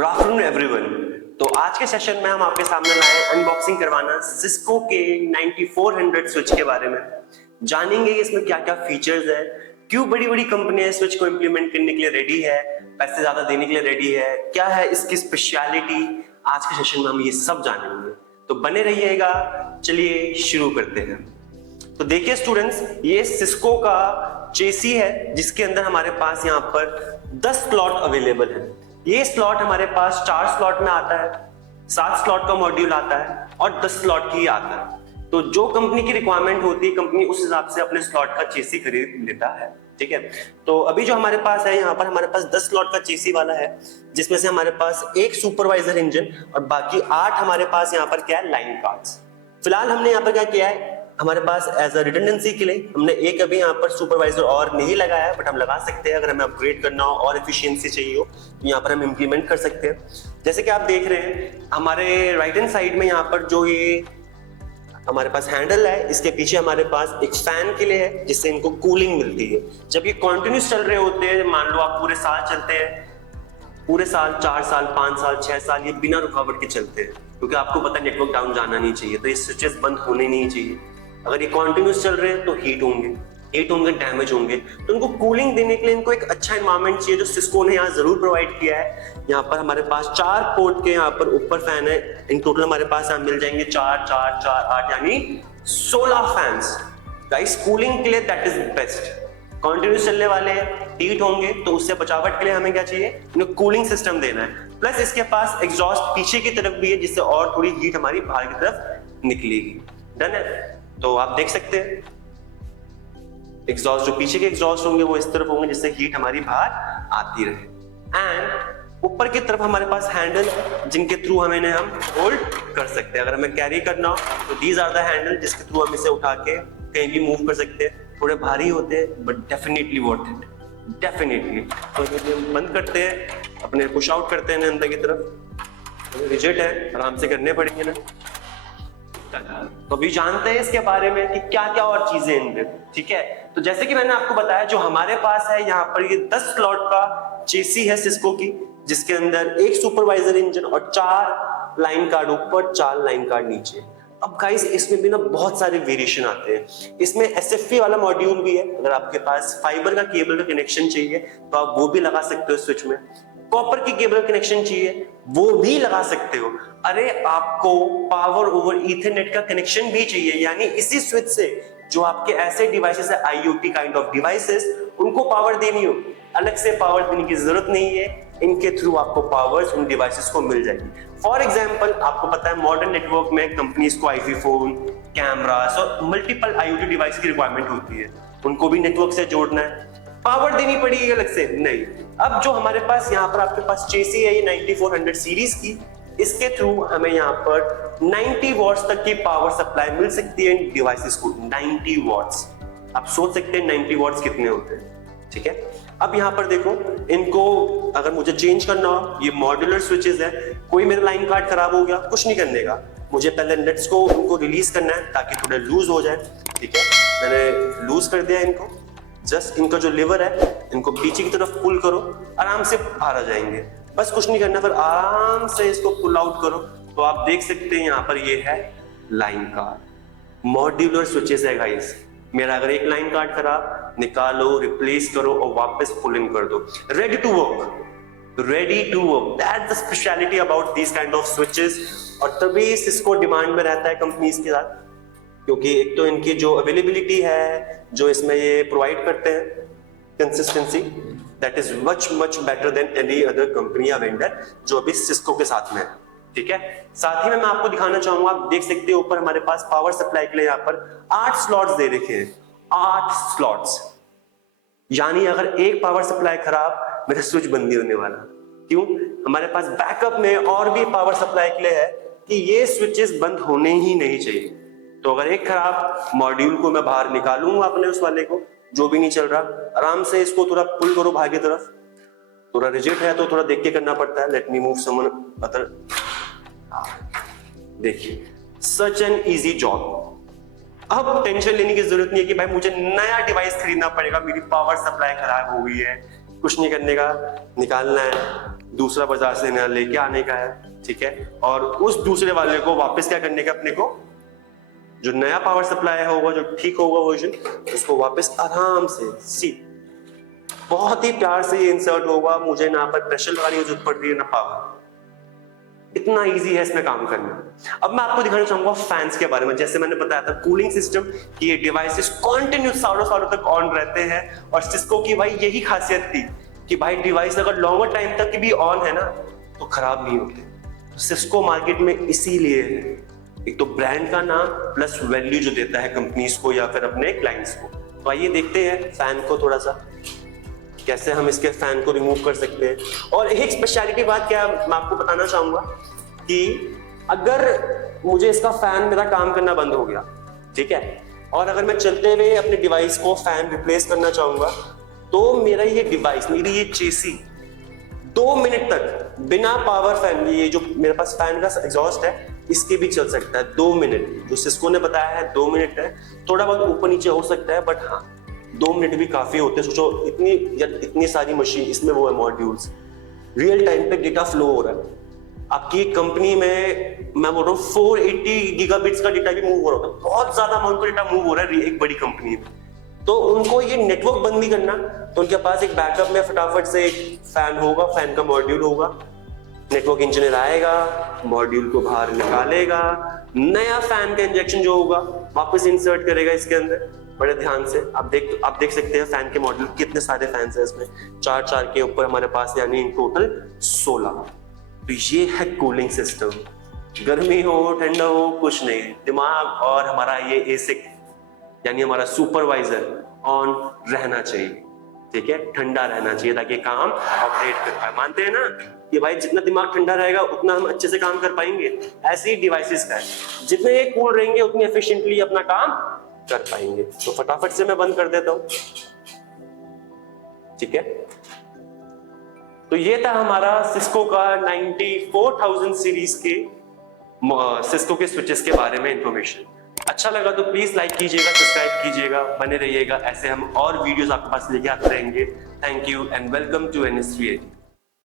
Good afternoon everyone. तो आज के सेशन में हम आपके सामने लाए अनबॉक्सिंग करवाना सिस्को के 9400 स्विच के बारे में। जानेंगे इसमें क्या क्या फीचर्स है, क्यों बड़ी बड़ी कंपनियां स्विच को इंप्लीमेंट करने के लिए रेडी है, पैसे ज्यादा देने के लिए रेडी है, क्या है इसकी स्पेशलिटी। आज के सेशन में हम ये सब जानेंगे, तो बने रहिएगा। चलिए शुरू करते हैं। तो देखिए स्टूडेंट्स, ये सिस्को का चेसी है जिसके अंदर हमारे पास यहाँ पर 10 स्लॉट अवेलेबल है। ये स्लॉट हमारे पास 4 स्लॉट में आता है, 7 स्लॉट का मॉड्यूल आता है और 10 स्लॉट की आता है। तो जो कंपनी की रिक्वायरमेंट होती है, कंपनी उस हिसाब से अपने स्लॉट का चेसी खरीद लेता है। ठीक है, तो अभी जो हमारे पास है, यहाँ पर हमारे पास 10 स्लॉट का चेसी वाला है, जिसमें से हमारे पास एक सुपरवाइजर इंजन और बाकी 8 हमारे पास यहाँ पर क्या है, लाइन कार्ड्स। फिलहाल हमने यहाँ पर क्या किया है, हमारे पास एज अ रिडंडेंसी के लिए हमने एक अभी यहाँ पर सुपरवाइजर और नहीं लगाया है, बट हम लगा सकते हैं। अगर हमें अपग्रेड करना हो और एफिशिएंसी चाहिए हो तो यहाँ पर हम इंप्लीमेंट कर सकते हैं। जैसे कि आप देख रहे हैं हमारे राइट हैंड साइड में यहाँ पर जो ये हमारे पास हैंडल है, इसके पीछे हमारे पास एक फैन के लिए है जिससे इनको कूलिंग मिलती है। जब ये कॉन्टिन्यूस चल रहे होते हैं, मान लो आप पूरे साल चलते हैं, पूरे साल 4 साल 5 साल 6 साल ये बिना रुकावट के चलते हैं, क्योंकि आपको पता है नेटवर्क डाउन जाना नहीं चाहिए, तो ये स्विचेस बंद होने नहीं चाहिए। अगर ये कॉन्टिन्यूस चल रहे हैं तो हीट होंगे, डैमेज होंगे। तो उनको कूलिंग देने के लिए इनको एक अच्छा एनवायरनमेंट चाहिए, जो सिस्को ने यहाँ जरूर प्रोवाइड किया है। यहाँ पर हमारे पास 4 पोर्ट के यहाँ पर ऊपर फैन है। इन टोटल हमारे पास यहाँ मिल जाएंगे 4 4 4 8 यानी 16 फैंस। गाइस, कूलिंग के लिए दैट इज बेस्ट। कॉन्टिन्यूस चलने वाले हैं, हीट होंगे, तो उससे बचावट के लिए हमें क्या चाहिए, इन्हें कूलिंग सिस्टम देना है। प्लस इसके पास एग्जॉस्ट पीछे की तरफ भी है, जिससे और थोड़ी हीट हमारी बाहर की तरफ निकलेगी। डन है। तो आप देख सकते हैं एग्जॉस्ट, जो पीछे के एग्जॉस्ट होंगे वो इस तरफ होंगे, जिससे हीट हमारी बाहर आती रहे। एंड ऊपर की तरफ हमारे पास हैंडल है जिनके थ्रू हम इन्हें होल्ड कर सकते हैं। अगर हमें कैरी करना हो तो दीज आर द हैंडल जिसके थ्रू हम इसे उठा के कहीं भी मूव कर सकते हैं। थोड़े भारी होते हैं but definitely worth it, definitely. तो हम बंद करते हैं, अपने पुश आउट करते हैं अंदर की तरफ। रिजिड है, आराम से करने पड़ेंगे ना। तो अभी जानते हैं इसके बारे में कि क्या क्या और चीजें इनमें। ठीक है, तो जैसे कि मैंने आपको बताया, जो हमारे पास है यहाँ पर ये 10 स्लॉट का चेसी है सिस्को की, जिसके अंदर एक सुपरवाइजर इंजन और 4 लाइन कार्ड ऊपर, 4 लाइन कार्ड नीचे। अब गाइस, इसमें भी ना बहुत सारे वेरिएशन आते हैं। इसमें एसएफपी वाला मॉड्यूल भी है। अगर आपके पास फाइबर का केबल का कनेक्शन चाहिए तो आप वो भी लगा सकते हो स्विच में। कॉपर की केबल कनेक्शन चाहिए वो भी लगा सकते हो। अरे, आपको पावर ओवर ईथरनेट का कनेक्शन भी चाहिए, यानी इसी स्विच से जो आपके ऐसे डिवाइसेस है, आईओटी काइंड ऑफ डिवाइसेस, उनको पावर देनी हो, अलग से पावर देने की जरूरत नहीं है। इनके थ्रू आपको पावर्स उन डिवाइसेस को मिल जाएगी। फॉर एग्जांपल, आपको पता है मॉडर्न नेटवर्क में कंपनीज को आईपी फोन, कैमरास और मल्टीपल आईओटी डिवाइस की रिक्वायरमेंट होती है। उनको भी नेटवर्क से जोड़ना है, पावर देनी पड़ेगी अलग से नहीं। अब जो हमारे पास यहाँ पर आपके पास चेसी है, ये 9400 सीरीज की, इसके थ्रू हमें यहाँ पर 90 वॉट्स तक की पावर सप्लाई मिल सकती है इन डिवाइसेस को। 90 वॉट्स, आप सोच सकते हैं 90 वॉट्स कितने होते हैं। ठीक है, अब यहाँ पर देखो, इनको अगर मुझे चेंज करना हो, ये मॉड्यूलर स्विचेस है। कोई मेरा लाइन कार्ड खराब हो गया, कुछ नहीं करने का, मुझे पहले नट्स को उनको रिलीज करना है ताकि थोड़े लूज हो जाए। ठीक है, मैंने लूज कर दिया इनको। जस्ट इनका जो लिवर है, इनको पीछे की तरफ पुल करो, आराम से बाहर आ जाएंगे। बस कुछ नहीं करना, फिर आराम से इसको पुल आउट करो। तो आप देख सकते हैं यहाँ पर ये है लाइन कार्ड। मॉड्यूलर स्विचेस है गाइस। मेरा अगर एक लाइन कार्ड खराब, निकालो, रिप्लेस करो और वापस पुल इन कर दो। Ready to work, ready to work. That's the speciality about these kind of switches. और तभी सिस्को डिमांड में रहता है कंपनीज के साथ, क्योंकि एक तो इनकी जो अवेलेबिलिटी है, जो इसमें ये प्रोवाइड करते हैं, consistency, that is much much better than any other company या वेंडर जो अभी सिस्को के साथ में है। ठीक है, साथ ही में मैं आपको दिखाना चाहूंगा, आप देख सकते हैं ऊपर हमारे पास पावर सप्लाई के लिए यहाँ पर 8 स्लॉट्स दे रखे हैं। 8 स्लॉट्स, यानी अगर एक पावर सप्लाई खराब, मेरा स्विच बंद नहीं होने वाला। क्यों? हमारे पास बैकअप में और भी पावर सप्लाई के लिए है कि ये स्विचेस बंद होने ही नहीं चाहिए। तो अगर एक खराब, मॉड्यूल को मैं बाहर निकालूंगा अपने उस वाले को जो भी नहीं चल रहा, आराम से इसको थोड़ा पुल करो बाहर की तरफ। थोड़ा रिजिड है तो थोड़ा देख के करना पड़ता है। Let me move someone other. देखिए, सच एन इजी जॉब। अब टेंशन लेने की जरूरत नहीं है कि भाई मुझे नया डिवाइस खरीदना पड़ेगा, मेरी पावर सप्लाई खराब हो गई है। कुछ नहीं करने का, निकालना है, दूसरा बाजार से नया लेके आने का है, ठीक है। और उस दूसरे वाले को वापस क्या करने का, अपने को जो नया पावर सप्लाई होगा, जो ठीक होगा वर्जन, उसको वापस आराम से बहुत ही प्यार से ये इंसर्ट होगा। मुझे ना पर प्रेशर लगाने की जरूरत पड़ रही है ना पावर, इतना इजी है इसमें काम करना। अब मैं आपको दिखाना चाहूंगा फैंस के बारे में। जैसे मैंने बताया था कूलिंग सिस्टम कि ये डिवाइसेस कंटिन्यूस सालों सालों तक ऑन रहते हैं, और सिस्को की भाई यही खासियत थी कि भाई डिवाइस अगर लॉन्गर टाइम तक भी ऑन है ना तो खराब नहीं होते। सिस्को मार्केट में इसीलिए है, एक तो ब्रांड का नाम प्लस वैल्यू जो देता है कंपनीज को या फिर अपने क्लाइंट्स को। तो आइए देखते हैं फैन को थोड़ा सा, कैसे हम इसके फैन को रिमूव कर सकते हैं। और एक स्पेशलिटी बात क्या मैं आपको बताना चाहूंगा कि अगर मुझे इसका फैन मेरा काम करना बंद हो गया, ठीक है, और अगर मैं चलते हुए अपने डिवाइस को फैन रिप्लेस करना चाहूंगा, तो मेरा ये डिवाइस, मेरी ये चेसी 2 मिनट तक बिना पावर फैन, ये जो मेरे पास फैन का एग्जॉस्ट है इसके भी चल सकता है 2 मिनट। जो सिस्को ने बताया है 2 मिनट है, थोड़ा बहुत ऊपर नीचे हो सकता है, बट हाँ 2 मिनट भी काफी होते हैं। सोचो इतनी सारी मशीन, इसमें वो है मॉड्यूल्स, रियल टाइम पे डेटा फ्लो हो रहा है। आपकी कंपनी में मैं बोल रहा हूँ 480 गीगाबिट्स का डेटा भी मूव हो रहा है, बहुत ज्यादा अमाउंट का डेटा मूव हो रहा है एक बड़ी कंपनी में। तो उनको ये नेटवर्क बंद नहीं करना, तो उनके पास एक बैकअप में फटाफट से एक फैन होगा, फैन का मॉड्यूल होगा, नेटवर्क इंजीनियर आएगा, मॉड्यूल को बाहर निकालेगा, नया फैन का इंजेक्शन जो होगा वापस इंसर्ट करेगा इसके अंदर। बड़े ध्यान से आप देख सकते हैं फैन के मॉडल कितने सारे फैंस हैं इसमें, 4 के ऊपर हमारे पास, यानी इन टोटल 16। तो ये है कूलिंग सिस्टम। गर्मी हो ठंडा हो कुछ नहीं, दिमाग और हमारा ये एसिक यानी हमारा सुपरवाइजर ऑन रहना चाहिए, ठीक है, ठंडा रहना चाहिए ताकि काम ऑपरेट कर पाए। मानते हैं ना कि भाई जितना दिमाग ठंडा रहेगा उतना हम अच्छे से काम कर पाएंगे। ऐसे ही डिवाइसेस का है, जितने ये कूल रहेंगे उतनी एफिशिएंटली अपना काम कर पाएंगे। तो फटाफट से मैं बंद कर देता हूं, ठीक है। तो ये था हमारा सिस्को का 94000 सीरीज के सिस्को के स्विचेस के बारे में इंफॉर्मेशन। अच्छा लगा तो प्लीज लाइक कीजिएगा, सब्सक्राइब कीजिएगा, बने रहिएगा, ऐसे हम और वीडियोस आपके पास लेके आते रहेंगे। Thank you and welcome to NS3.